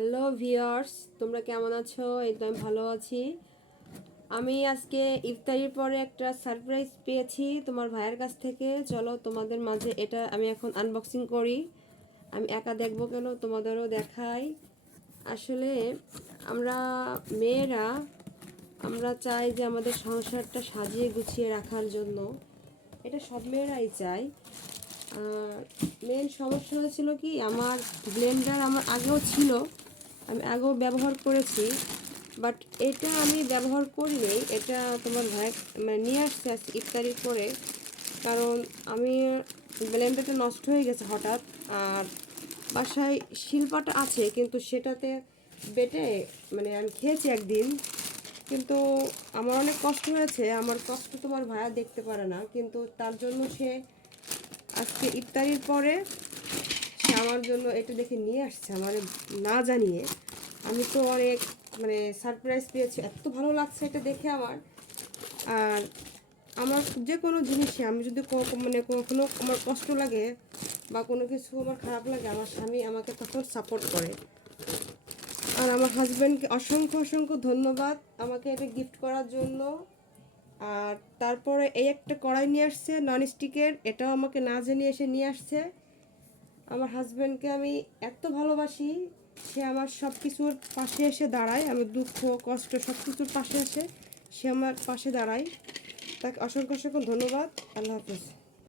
Hello viewers, তোমরা কেমন আছো? এই তো আমি ভালো আছি। আমি আজকে ইফতারির পরে একটা সারপ্রাইজ পেয়েছি তোমার ভাইয়ের কাছ থেকে। চলো তোমাদের মাঝে এটা আমি এখন আনবক্সিং করি। আমি একা দেখবো কেন, তোমাদেরও দেখাই। আসলে আমরা মেয়েরা আমরা চাই যে আমাদের সংসারটা সাজিয়ে গুছিয়ে রাখার জন্য। এটা সব মেয়েরাই চায়। আর মেন সমস্যা হয়েছিল কি, আমার ব্লেন্ডার আমার আগেও ছিল, আমি আগেও ব্যবহার করেছি, বাট এটা আমি ব্যবহার করিনি। এটা তোমার ভাই মানে নিয়ে আসছে আজকে ইফতারির পরে। কারণ আমি ব্লেন্ডারটা নষ্ট হয়ে গেছে হঠাৎ। আর বাসায় শিলপাটা আছে, কিন্তু সেটাতে বেটে মানে আমি খেয়েছি একদিন, কিন্তু আমার অনেক কষ্ট হয়েছে। আমার কষ্ট তোমার ভাইয়া দেখতে পারে না, কিন্তু তার জন্য সে আজকে ইফতারির পরে সে আমার জন্য এটা দেখে নিয়ে আসছে আমার না জানিয়ে। আমি তো অনেক মানে সারপ্রাইজ পেয়েছি, এত ভালো লাগছে এটা দেখে আমার। আর আমার যে কোনো জিনিসে আমি যদি মানে কখনো আমার কষ্ট লাগে বা কোনো কিছু আমার খারাপ লাগে, আমার স্বামী আমাকে তখন সাপোর্ট করে। আর আমার হাজব্যান্ডকে অসংখ্য অসংখ্য ধন্যবাদ আমাকে এটা গিফট করার জন্য। আর তারপরে এই একটা কড়াই নিয়ে আসছে ননস্টিকের, এটাও আমাকে না জানিয়ে এসে নিয়ে আসছে। আমার হাজব্যান্ডকে আমি এত ভালোবাসি, সে আমার সব কিছুর পাশে এসে দাঁড়ায়। আমি দুঃখ কষ্ট সব কিছুর পাশে এসে সে আমার পাশে দাঁড়ায়। তাকে অসংখ্য অসংখ্য ধন্যবাদ। আল্লাহ হাফেজ।